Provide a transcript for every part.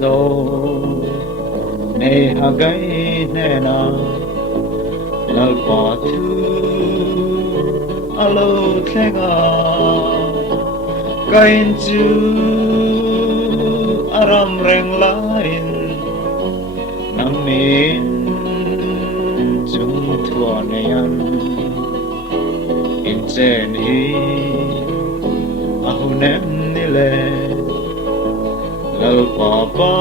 zo ne hagai ne na lalpa thu alo thenga kain chu aram reng lain nam min chung thua ne yan in chen hi ahunem ni le lalpa pa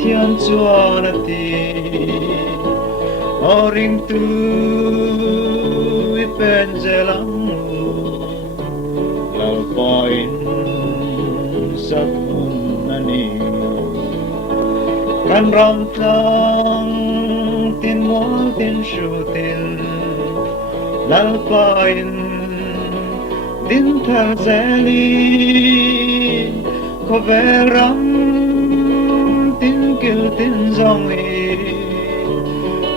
thiên chúa na ti oring tu ipen jelang lalpa in sakun nani kan ram tang tin mual tin shu tin lalpa in din thar zeli ko veram tin kil tin zong e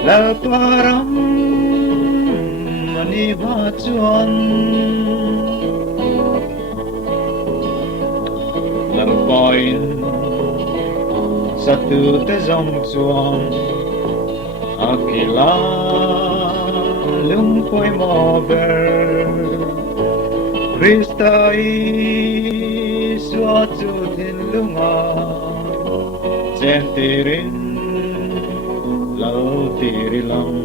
lalpa ram mani ba chuan lalpa in Satu te zong chuang akila lung poi mo ber Krista i xóa chu thiên lunga chen tirin lâu tiri long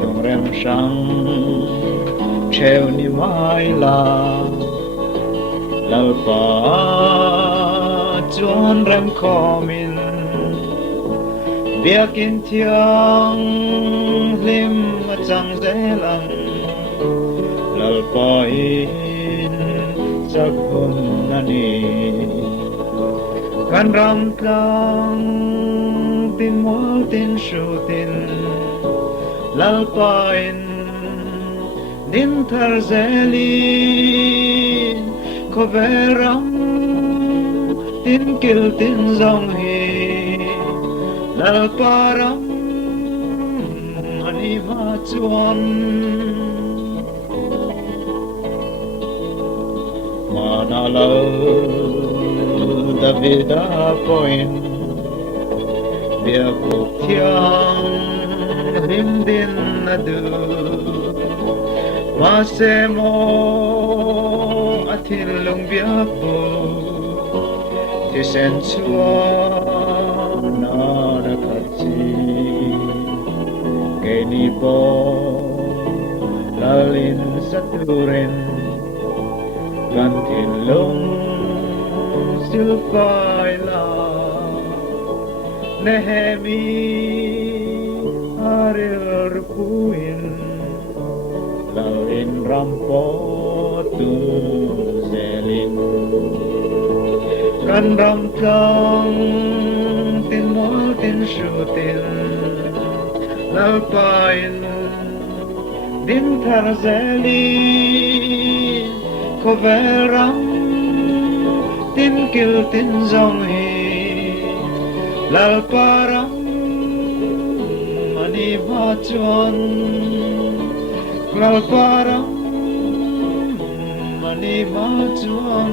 lung rem sang treo ni mai la lalpa chuan rem khomin bia kin thiang lim ma chang zelang lalpa in sak hun nani kan ram tlang tin mual tin shu tin lalpa in din thar zeli ko veram tin kil tin zong hi lalpa ram ani ma chuan manalo davida point bia cuộc thiang rim din adu ma se mo athil lung bia bu ti sen chua na da khachi ke ni po lalin saturen gan thiên lung sil phai la nehemi arir puin lalin rampo tu zelin kan ram tlang tin mual tin shu tin lalpa in din thar zeli ko veram tin kil tin zong hi lalpa ram mani ba chuan lalpa ram mani ba chuan